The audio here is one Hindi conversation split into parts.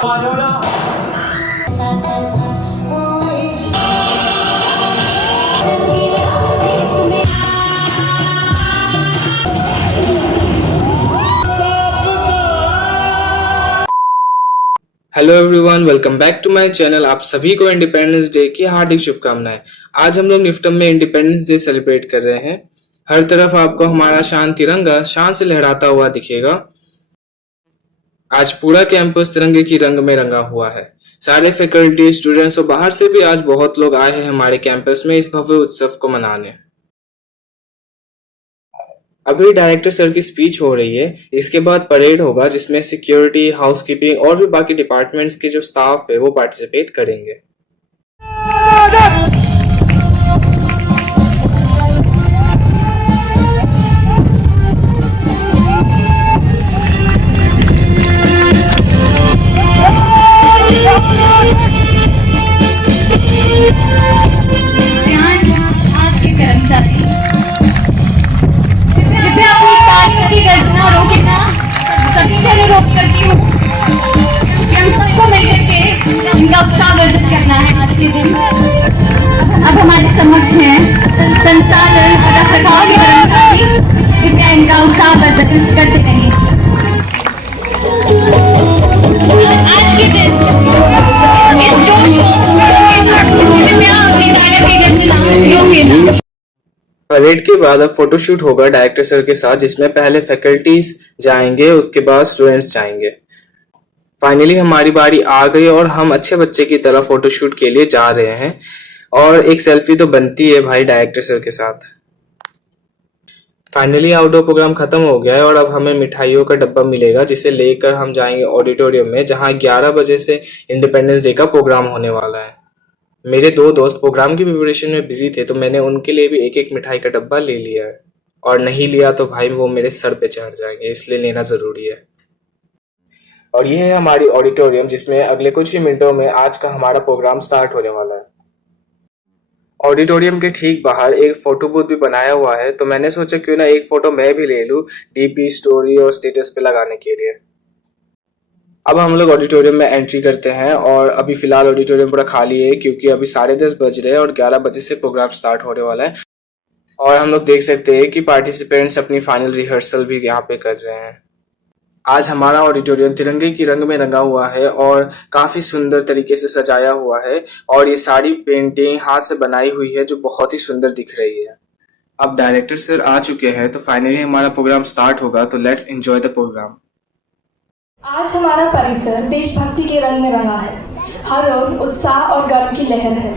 Hello everyone, welcome back to my channel. आप सभी को इंडिपेंडेंस डे की हार्दिक शुभकामनाएं। आज हम लोग निफ्टम में इंडिपेंडेंस डे सेलिब्रेट कर रहे हैं। हर तरफ आपको हमारा शान तिरंगा शान से लहराता हुआ दिखेगा। आज पूरा कैंपस तिरंगे की रंग में रंगा हुआ है। सारे फैकल्टी, स्टूडेंट्स और बाहर से भी आज बहुत लोग आए हैं हमारे कैंपस में इस भव्य उत्सव को मनाने। अभी डायरेक्टर सर की स्पीच हो रही है। इसके बाद परेड होगा जिसमें सिक्योरिटी, हाउसकीपिंग और भी बाकी डिपार्टमेंट्स के जो स्टाफ है वो पार्टिसिपेट करेंगे। सभी से अनुरोध करती हूँ कि हम सबको मिलकर के इनका स्वागत करना है आज के दिन। अब हमारे समक्ष है संचालन और रखरखाव के कर्मचारी, कृपया इनका स्वागत करते रहिए। आज के दिन इस जोश को कृपया अपनी तालियों की गर्जना रोकें। परेड के बाद अब फोटोशूट होगा डायरेक्टर सर के साथ, जिसमें पहले फैकल्टीज जाएंगे, उसके बाद स्टूडेंट्स जाएंगे। फाइनली हमारी बारी आ गई और हम अच्छे बच्चे की तरह फोटोशूट के लिए जा रहे हैं। और एक सेल्फी तो बनती है भाई डायरेक्टर सर के साथ। फाइनली आउटडोर प्रोग्राम खत्म हो गया है और अब हमें मिठाइयों का डब्बा मिलेगा जिसे लेकर हम जाएंगे ऑडिटोरियम में, जहां 11 बजे से इंडिपेंडेंस डे का प्रोग्राम होने वाला है। मेरे 2 दोस्त प्रोग्राम की प्रिपरेशन में बिजी थे तो मैंने उनके लिए भी एक एक मिठाई का डब्बा ले लिया है, और नहीं लिया तो भाई वो मेरे सर पे चढ़ जाएंगे, इसलिए लेना जरूरी है। और ये है हमारी ऑडिटोरियम जिसमें अगले कुछ ही मिनटों में आज का हमारा प्रोग्राम स्टार्ट होने वाला है। ऑडिटोरियम के ठीक बाहर एक फोटो बूथ भी बनाया हुआ है, तो मैंने सोचा क्यों ना एक फोटो मैं भी ले लूं डीपी, स्टोरी और स्टेटस पे लगाने के लिए। अब हम लोग ऑडिटोरियम में एंट्री करते हैं और अभी फिलहाल ऑडिटोरियम पूरा खाली है क्योंकि अभी 10:30 बज रहे हैं और 11 बजे से प्रोग्राम स्टार्ट होने वाला है। और हम लोग देख सकते हैं कि पार्टिसिपेंट्स अपनी फाइनल रिहर्सल भी यहाँ पे कर रहे हैं। आज हमारा ऑडिटोरियम तिरंगे की रंग में रंगा हुआ है और काफी सुंदर तरीके से सजाया हुआ है, और ये सारी पेंटिंग हाथ से बनाई हुई है जो बहुत ही सुंदर दिख रही है। अब डायरेक्टर सर आ चुके हैं तो फाइनली हमारा प्रोग्राम स्टार्ट होगा, तो लेट्स एंजॉय द प्रोग्राम। आज हमारा परिसर देशभक्ति के रंग में रंगा है। हर ओर उत्साह और गर्व की लहर है।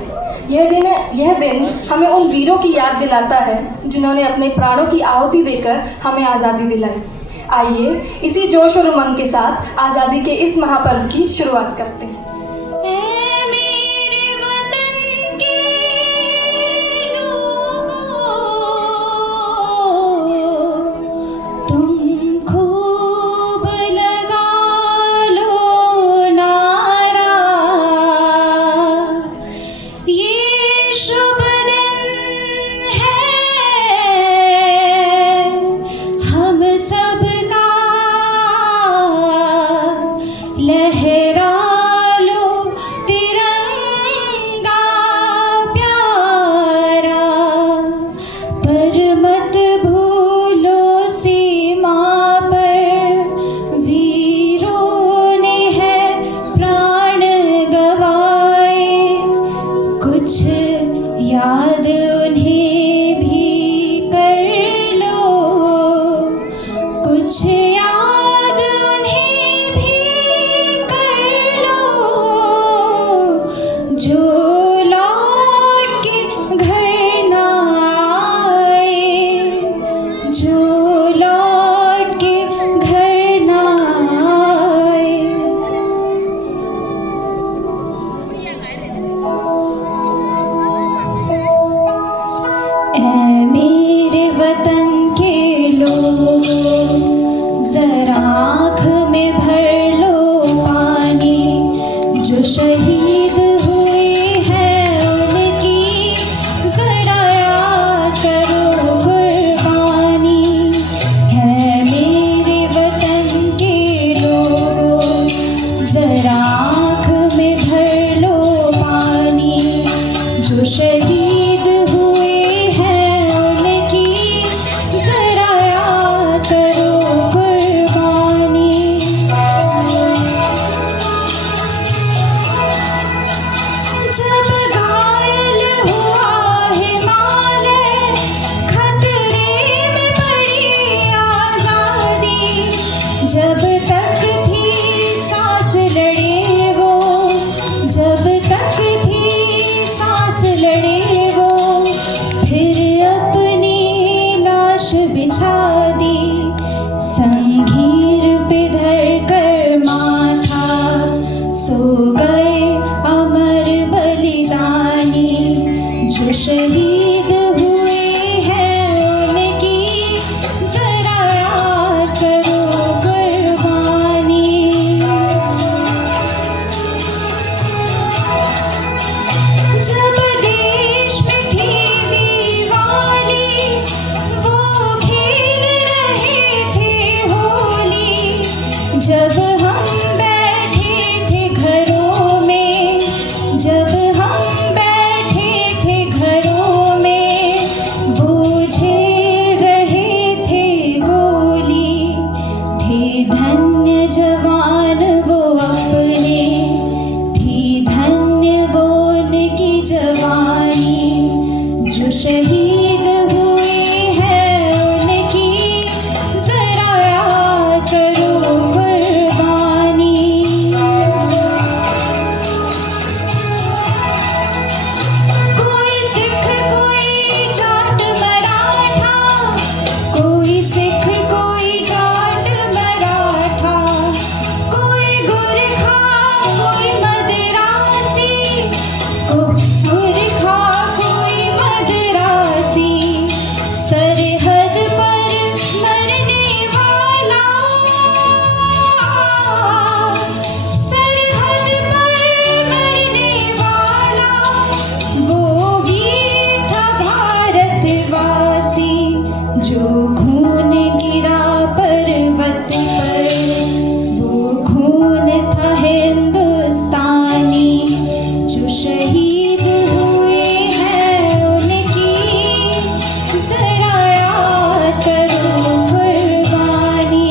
यह दिन हमें उन वीरों की याद दिलाता है जिन्होंने अपने प्राणों की आहुति देकर हमें आज़ादी दिलाई। आइए इसी जोश और उमंग के साथ आज़ादी के इस महापर्व की शुरुआत करते हैं। लहरा लो हम बैठे थे घरों में, जब हम बैठे थे घरों में, वो झेल रहे थे गोली, थे धन्य जवान वो अपने, थी धन्य वो उनकी जवानी, जो शहीद हुए हैं उनकी जरा याद करो कुर्बानी। कोई सिख कोई जाट मराठा, कोई सिख कोई जाट मराठा, कोई गोरखा कोई मदरासी, गोरखा कोई मदरासी, सरहद पर मरने वाला, सरहद पर मरने वाला, वो भी था भारतवासी, जो खून गिरा पर्वत पर, वो खून था हिंदुस्तानी, जो शहीद हुए हैं उनकी जरा याद करो कुर्बानी।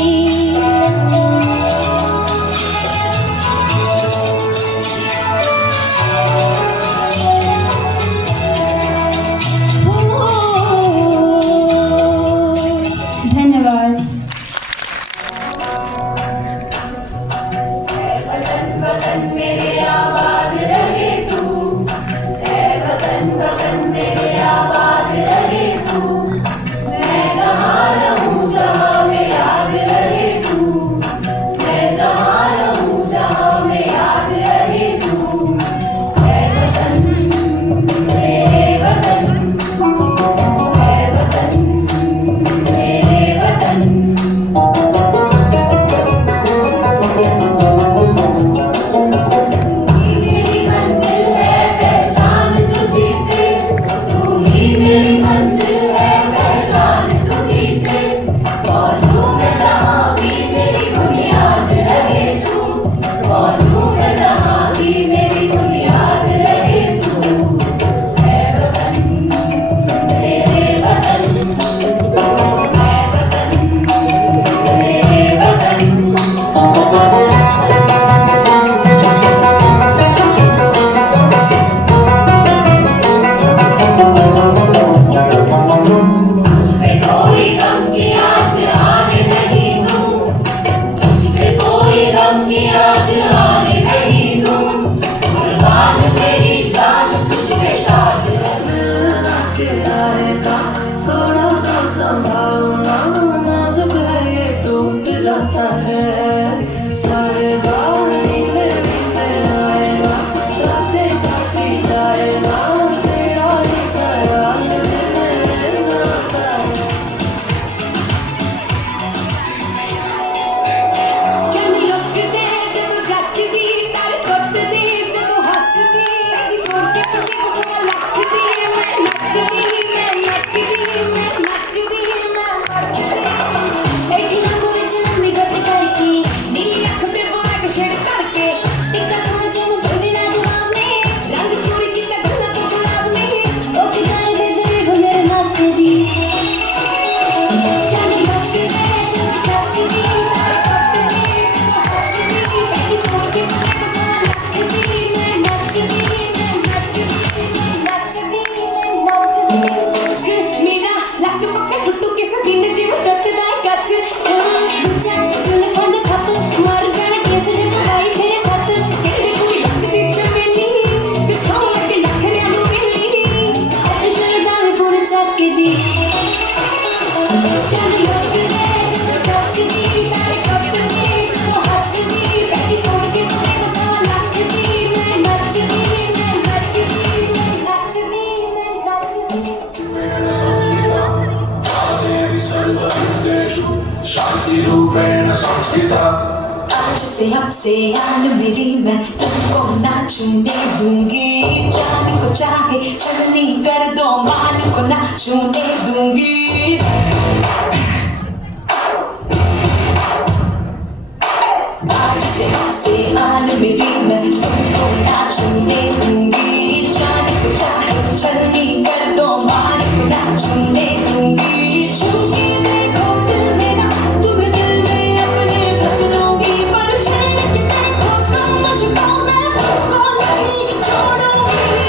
धन्यवाद। शांतिरूपेण संस्थिता। आज से आपसे आन मेरी मैं तुमको ना छूने दूंगी, जान को चाहे छलनी कर दो मान को ना छूने दूंगी। आज से आपसे आन मेरी मैं तुमको ना छूने दूंगी जान को चाहे छलनी कर दो मान को ना छूने दूंगी छूके देखो दिल मेरा तुम्हें दिल में अपने भर लूंगी पर छेड़ के देखो तुम मुझको मैं तुमको नहीं छोड़ूंगी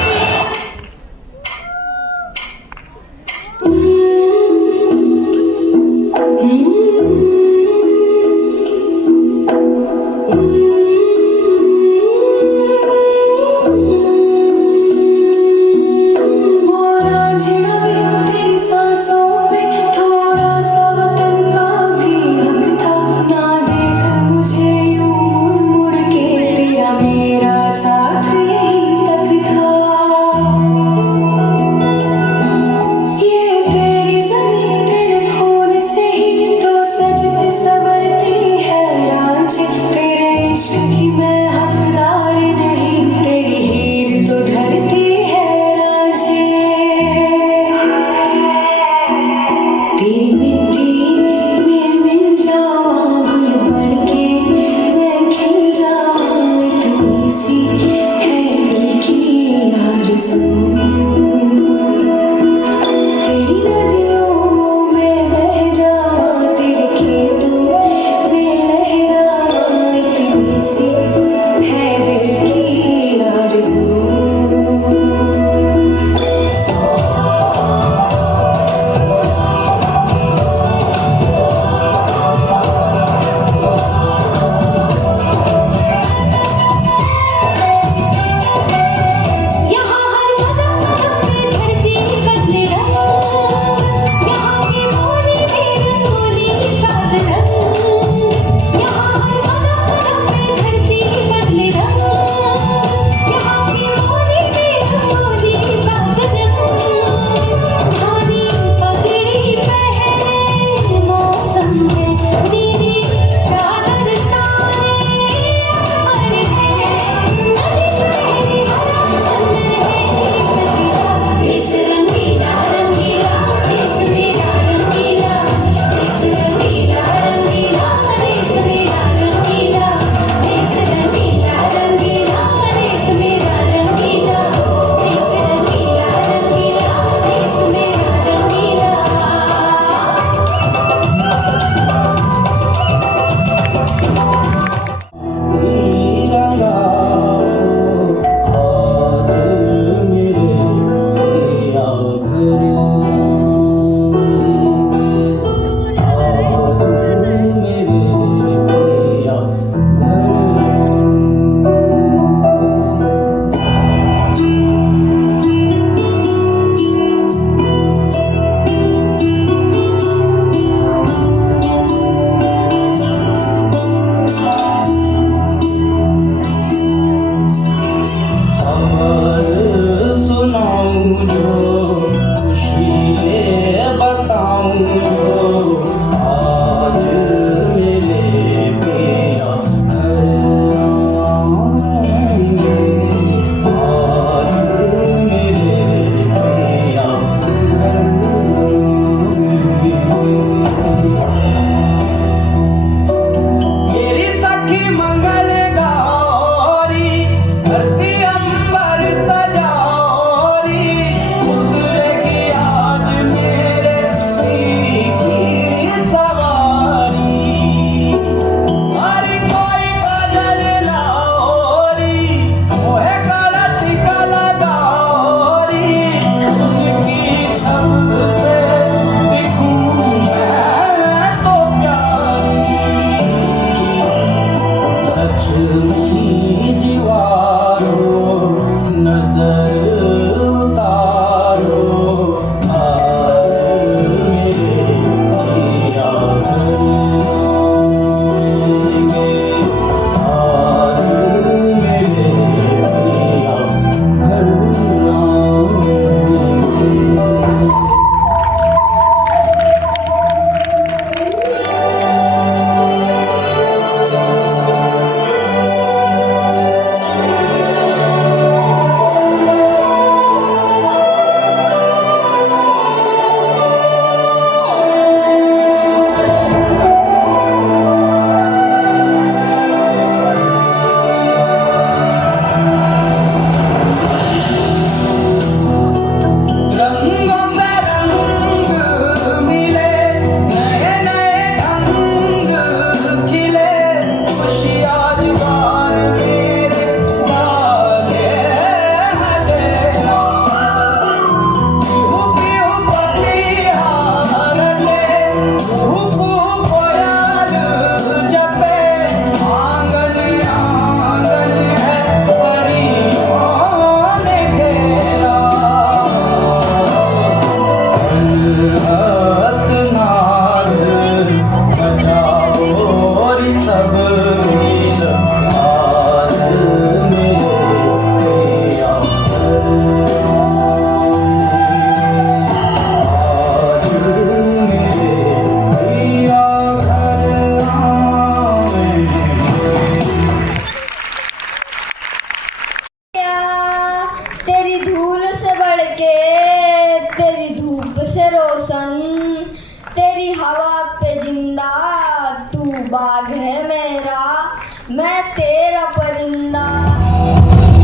तेरा परिंदा।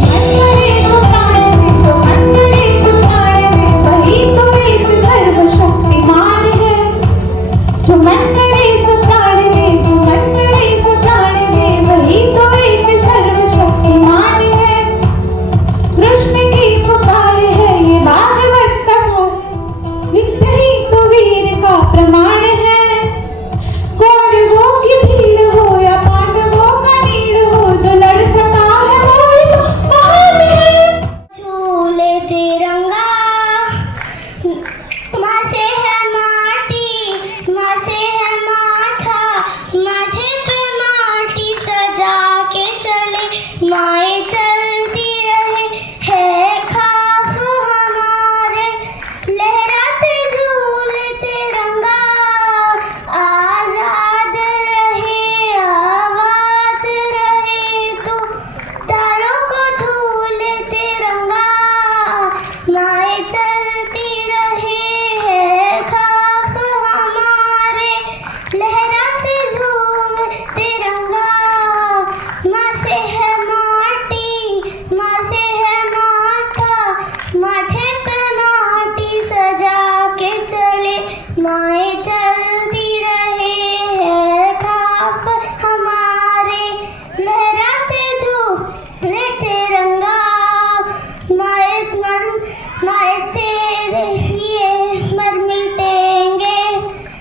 मन करे सो प्राण में, तो मन करे सो प्राण में, वही तो एक सर्वशक्तिमान है। जो मन करे सो प्राण में, जो मन करे सो प्राण में, वही तो एक सर्वशक्तिमान है। कृष्ण की पुकार है ये भागवत कथा, युद्ध ही तो वीर का प्रमाण है। कौरवों की भीड़ हो या पांडवों का नीड़ हो, जो लड़ सका है वो ही महान है। झूले तिरंगा, माँ से है माटी, माँ से है माथा, माझे पे माटी सजा के चले, माए चलती रहे है खाफ हमारे, लहराते झूले तिरंगा, आजाद रहे आबाद रहे तू, तारों को झूले तिरंगा, माए चलती रहे है खाफ हमारे, लहराते झूमे तिरंगा, माँ से है माटी, माँ से है माथा, माथे पे माटी सजा के चले, माए चलती रहे है खाफ हमारे, लहराते झूले तिरंगा, माए मन माए तेरे लिए मर मिटेंगे,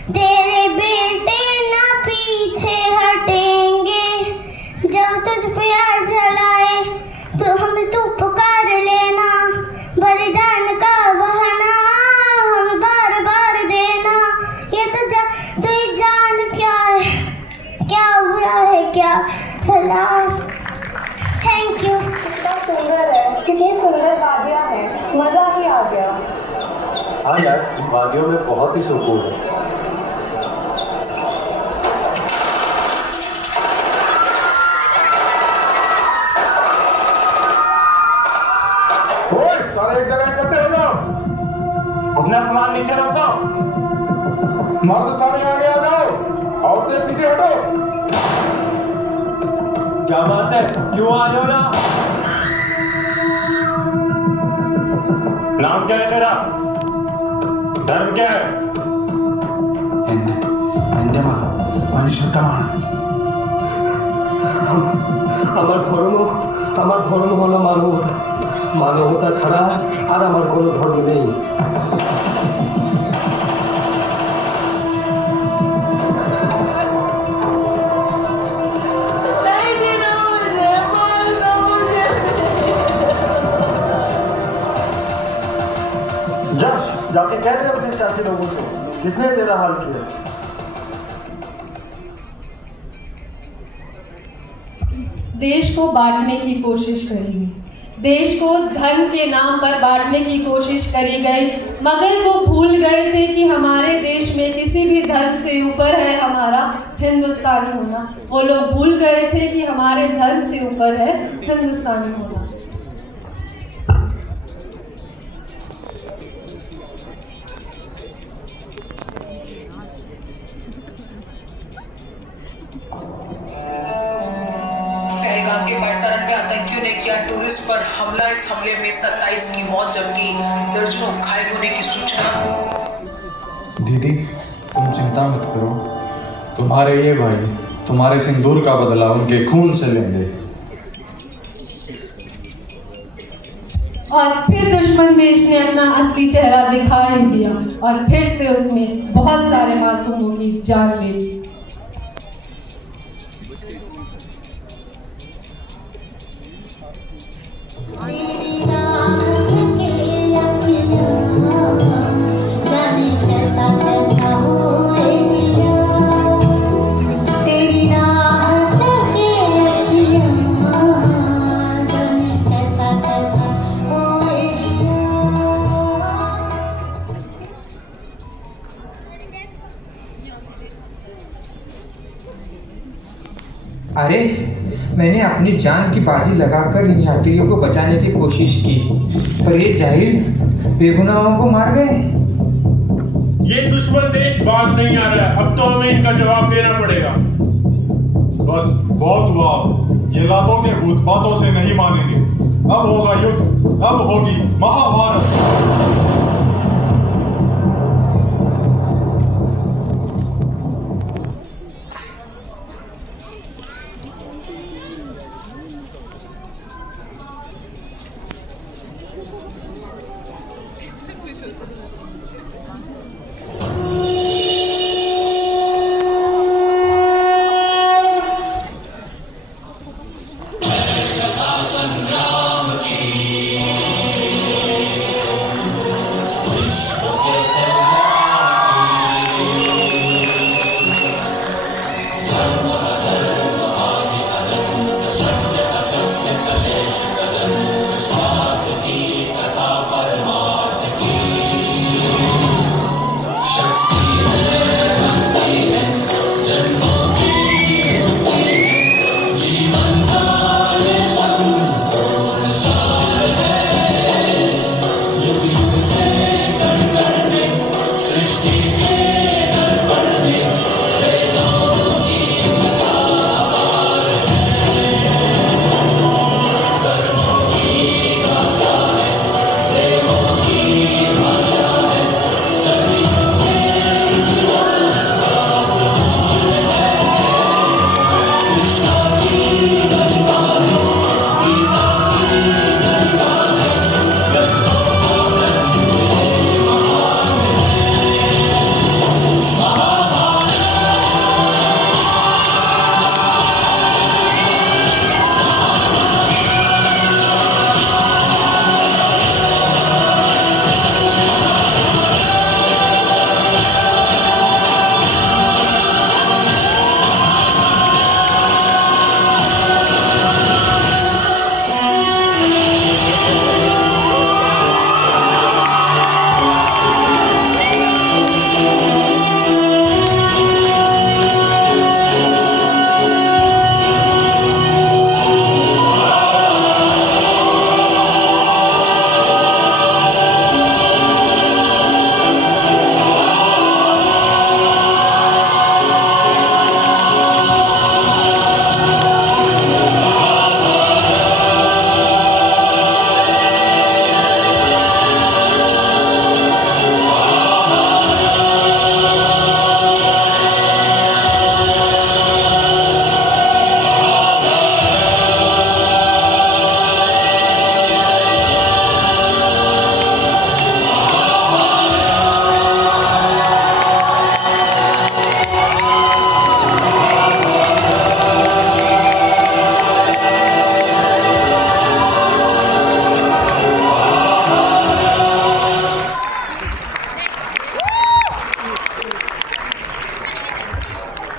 तेरे बेटे ना पीछे हटेंगे, जब तुझ पे आ जलाए तो हमें तू पुकार लेना, बलिदान का बहाना हमें बार बार देना, ये तू जान क्या है, क्या बुरा है क्या भला। Thank you. कितना सुंदर है, कितनी सुंदर वादियाँ हैं, मजा ही आ गया। हाँ यार, इन वादियों में बहुत ही सुकून है। ओए, सारे एक जगह इकट्ठे हो जाओ। अपना सामान नीचे रख दो। मर्द सारे आगे आ जाओ, औरतें पीछे हटो। क्या बात है, क्यों आए हो यहाँ? नाम क्या है तेरा? धर्म क्या है? আমার ধর্ম হলো মানবতা, মানবতা ছাড়া আর আমার কোনো ধর্ম নেই। जा, जाके कह दे अपने सियासी लोगों से, किसने तेरा हाल किया? देश को बांटने की कोशिश करी, देश को धर्म के नाम पर बांटने की कोशिश करी गई, मगर वो भूल गए थे कि हमारे देश में किसी भी धर्म से ऊपर है हमारा हिंदुस्तानी होना। वो लोग भूल गए थे कि हमारे धर्म से ऊपर है हिंदुस्तानी होना। पहलगाम के पायसारन में आतंकियों ने किया टूरिस्ट पर हमला। इस हमले में 27 की मौत जबकि दर्जनों घायल होने की सूचना। दीदी, तुम चिंता मत करो, तुम्हारे ये भाई तुम्हारे सिंदूर का बदला उनके खून से लेंगे। और फिर दुश्मन देश ने अपना असली चेहरा दिखा ही दिया और फिर से उसने बहुत सारे मासूमों की जान ले ली। अरे, मैंने अपनी जान की बाजी लगाकर इन यात्रियों को बचाने की कोशिश की, पर ये जाहिल बेगुनाहों को मार गए। ये दुश्मन देश बाज नहीं आ रहा है, अब तो हमें इनका जवाब देना पड़ेगा। बस बहुत हुआ। ये लातों के भूत बातों से नहीं मानेंगे। अब होगा युद्ध, अब होगी महाभारत।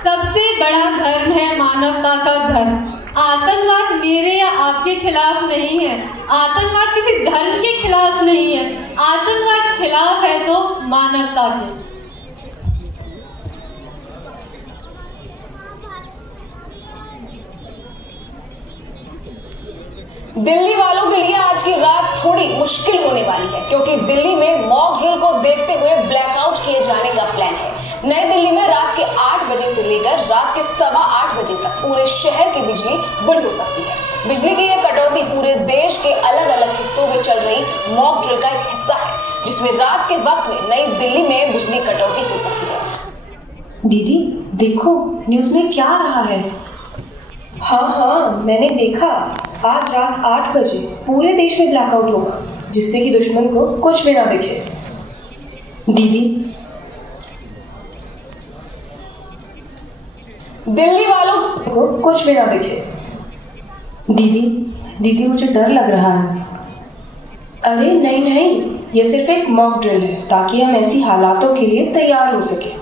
सबसे बड़ा धर्म है मानवता का धर्म। आतंकवाद मेरे या आपके खिलाफ नहीं है, आतंकवाद किसी धर्म के खिलाफ नहीं है, आतंकवाद खिलाफ है तो मानवता के। दिल्ली वालों के लिए आज की रात थोड़ी मुश्किल होने वाली है, क्योंकि दिल्ली में मॉक ड्रिल को देखते हुए ब्लैकआउट किए जाने का प्लान है। नई दिल्ली में रात के 8 बजे से लेकर रात के 8:15 बजे तक पूरे शहर की बिजली गुल हो सकती है। बिजली की यह कटौती पूरे देश के अलग अलग हिस्सों में चल रही मॉक ड्रिल का एक हिस्सा है, जिसमें रात के वक्त में नई दिल्ली में बिजली कटौती हो सकती है। दीदी देखो न्यूज में क्या आ रहा है। हाँ मैंने देखा, आज रात 8 बजे पूरे देश में ब्लैकआउट होगा, जिससे कि दुश्मन को कुछ भी ना दिखे। दीदी दिल्ली वालों को कुछ भी ना दिखे। दीदी मुझे डर लग रहा है। अरे नहीं, ये सिर्फ एक मॉक ड्रिल है, ताकि हम ऐसी हालातों के लिए तैयार हो सके।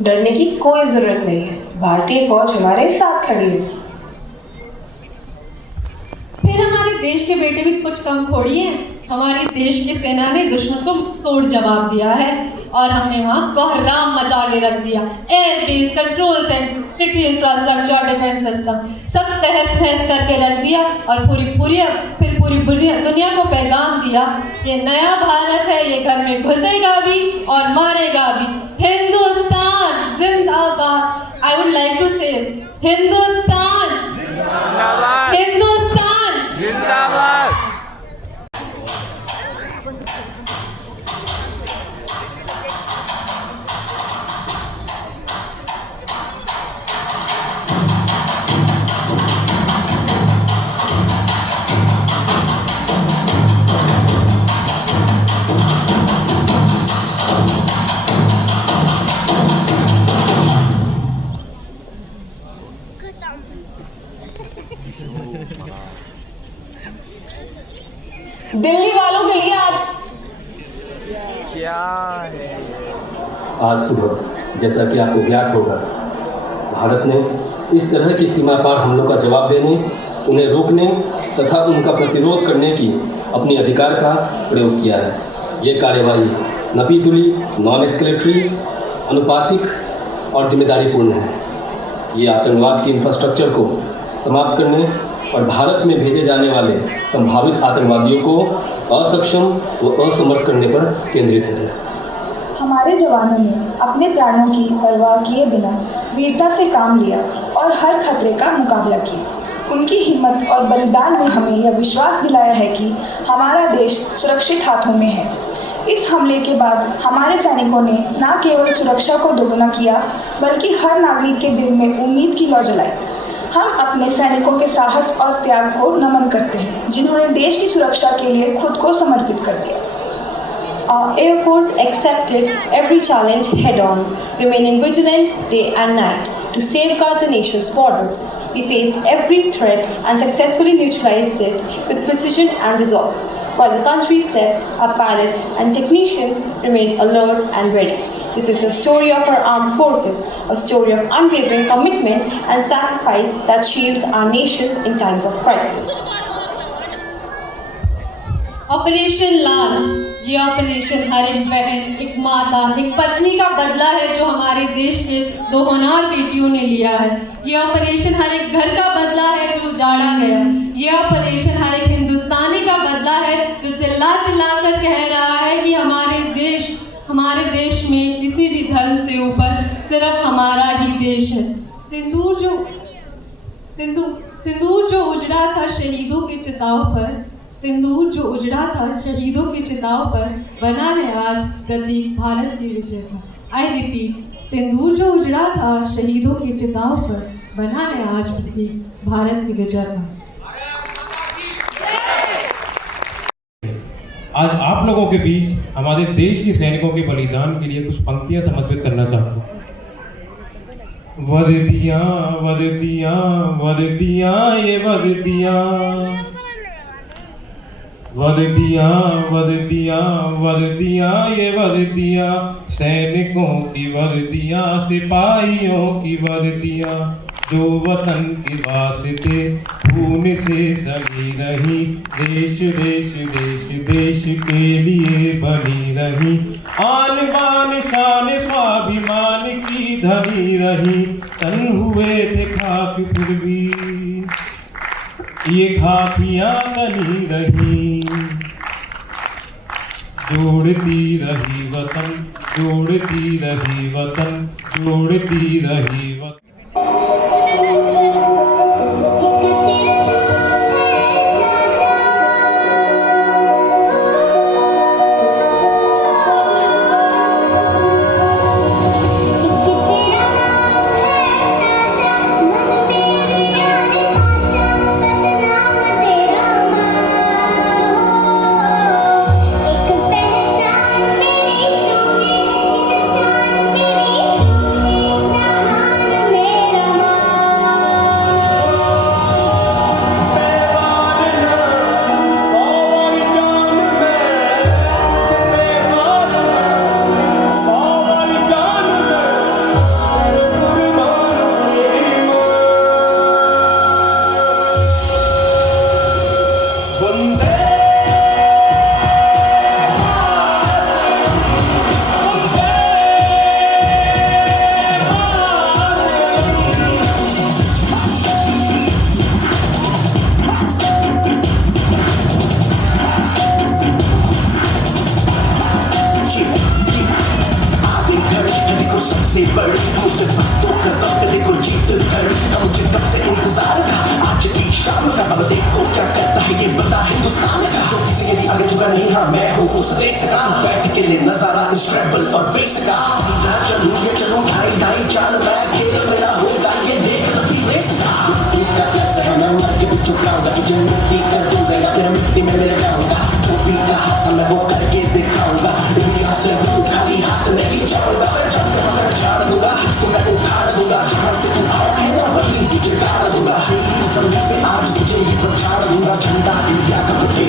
डरने की कोई जरूरत नहीं है, भारतीय फौज हमारे साथ खड़ी है। फिर हमारे देश के बेटे भी कुछ कम थोड़ी हैं। हमारे देश की सेना ने दुश्मन को तोड़ जवाब दिया है और हमने वहाँ कोहराम मचा के रख दिया। Airbase, control centre, city infrastructure, defence system सब तहस नहस करके रख दिया और पूरी दुनिया को पैगाम दिया कि नया भारत है, ये घर में घुसेगा भी और मारेगा भी। हिंदुस्तान जिंदाबाद। आई वुड लाइक टू से हिंदुस्तान हिंदुस्तान जिंदाबाद। दिल्ली वालों के लिए आज क्या है? आज सुबह जैसा कि आपको ज्ञात होगा, भारत ने इस तरह की सीमा पार हमलों का जवाब देने, उन्हें रोकने तथा उनका प्रतिरोध करने की अपने अधिकार का प्रयोग किया है। ये कार्यवाही नपीतुली, नॉन एस्केलेटरी, अनुपातिक और जिम्मेदारीपूर्ण है। ये आतंकवाद की इंफ्रास्ट्रक्चर को समाप्त करने और भारत में भेजे जाने वाले संभावित आतंकवादियों को असक्षम व असमर्थ करने पर केंद्रित है। हमारे जवानों ने अपने प्राणों की परवाह किए बिना वीरता से काम लिया और हर खतरे का मुकाबला किया। उनकी हिम्मत और बलिदान ने हमें यह विश्वास दिलाया है कि हमारा देश सुरक्षित हाथों में है। इस हमले के बाद हमारे सैनिकों ने न केवल सुरक्षा को दोगुना किया, बल्कि हर नागरिक के दिल में उम्मीद की लौ जलाई। हम अपने सैनिकों के साहस और त्याग को नमन करते हैं, जिन्होंने देश की सुरक्षा के लिए खुद को समर्पित कर दिया। Our Air Force accepted every challenge head-on, remaining vigilant day and night to safeguard the nation's borders. We faced every threat and successfully neutralized it with precision and resolve. While the country slept, our pilots and technicians remained alert and ready. This is a story of our armed forces, a story of unwavering commitment and sacrifice that shields our nations in times of crisis. Operation Lal, ये ऑपरेशन हर एक बहन, एक माता, एक पत्नी का बदला है जो हमारे देश के दो होनहार बेटियों ने लिया है। ये ऑपरेशन हर एक घर का बदला है जो उजाड़ा गया। ये ऑपरेशन हर एक हिंदुस्तानी का बदला है जो चिल्ला चिल्ला कर कह रहा है कि हमारे देश में किसी भी धर्म से ऊपर सिर्फ हमारा ही देश है। सिंदूर जो उजड़ा था शहीदों की चिताओं पर, सिंदूर जो उजड़ा था शहीदों की चिताओं पर, बना है आज प्रतीक भारत की विजय का। आई रिपीट, सिंदूर जो उजड़ा था शहीदों की चिताओं पर, बना है आज प्रतीक भारत की विजय का। आज आप लोगों के बीच हमारे देश के सैनिकों के बलिदान के लिए कुछ पंक्तियां समर्पित करना चाहता हूँ। वर्दियाँ वर्दियाँ वर्दियाँ ये वर्दियाँ, वर्दियाँ वर्दियाँ वर्दियाँ ये वर्दियाँ, सैनिकों की वर्दियाँ, सिपाहियों की वर्दियाँ, जो वतन के वास्ते खून से सनी रही, देश देश देश देश के लिए बनी रही, आन बान शान स्वाभिमान की धनी रही, तन हुए थे खाक फिर भी ये खाकियाँ तनी रही, जोड़ती रही वतन, जोड़ती रही वतन, जोड़ती रही वतन। में नहीं हाँ मैं हूँ उस देश का बैठ के ले नजारा इस ट्रैवल और बेस का सीधा चलूं ये चलूं ढाई ढाई चाल मैं खेल मेरा होगा ये देख लंबी रेस का मिट्टी का कैसे है मैं मर के भी चुकाऊंगा तुझे मिट्टी कर दूंगा या फिर मिट्टी में मिल जाऊंगा टोपी का हाथ मैं वो करके दिखाऊंगा दुनिया से हूँ खाली हाथ नहीं जाऊंगा जब मैं झाड़ दूंगा तुझको मैं उखाड़ दूंगा जहाँ से तू आया है ना वहीं तुझे डाल दूंगा तेरी जमीन पे आज तुझे ही प्रचार दूंगा झंडा इंडिया का उठे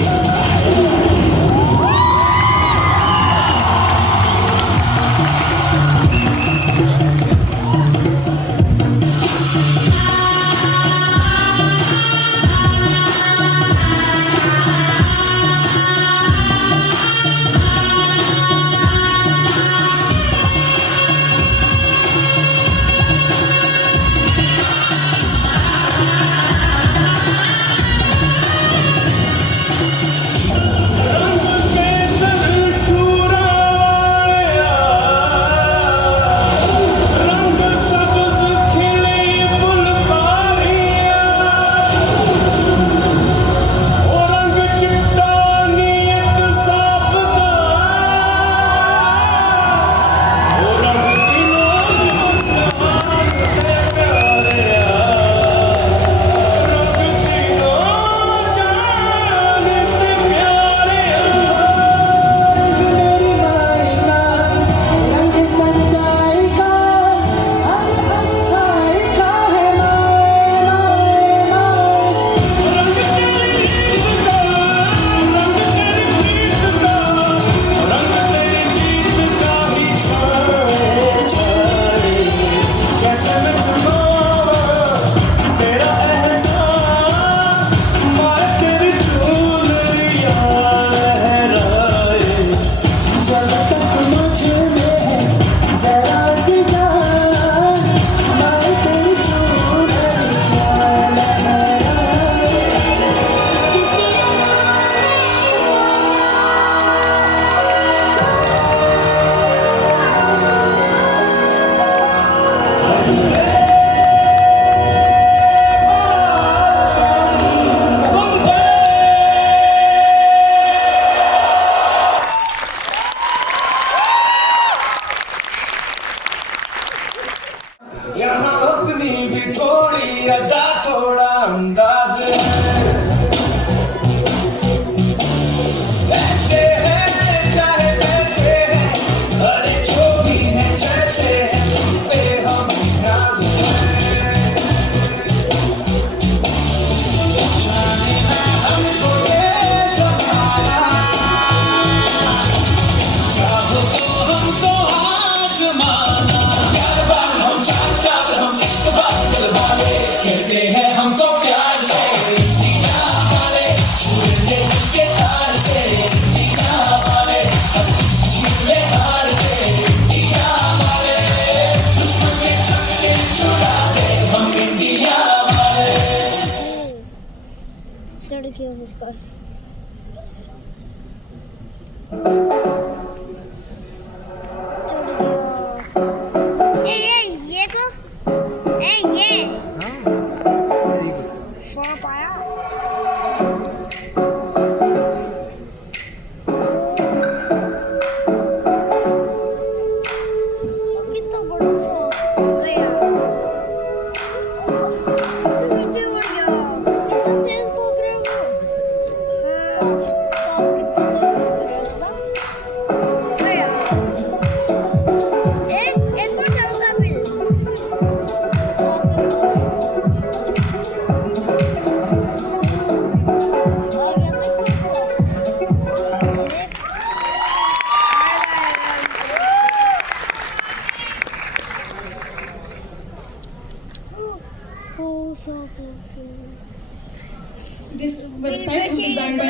This website was designed by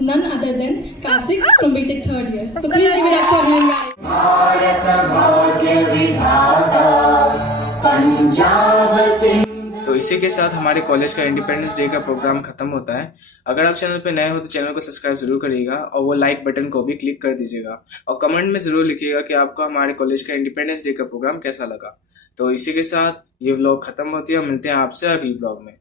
none other than Karthik from BTech third year. So please give it up for him, guys. Bharat भाग्य विधाता पंजाब सिंह। तो इसी के साथ हमारे कॉलेज का इंडिपेंडेंस डे का प्रोग्राम खत्म होता है। अगर आप चैनल पे नए हो तो चैनल को सब्सक्राइब जरूर करिएगा और वो लाइक बटन को भी क्लिक कर दीजिएगा और कमेंट में जरूर लिखिएगा कि आपको हमारे कॉलेज का इंडिपेंडेंस डे का प्रोग्राम कैसा लगा। तो इसी के साथ ये व्लॉग खत्म होती है, मिलते हैं आपसे अगले व्लॉग में।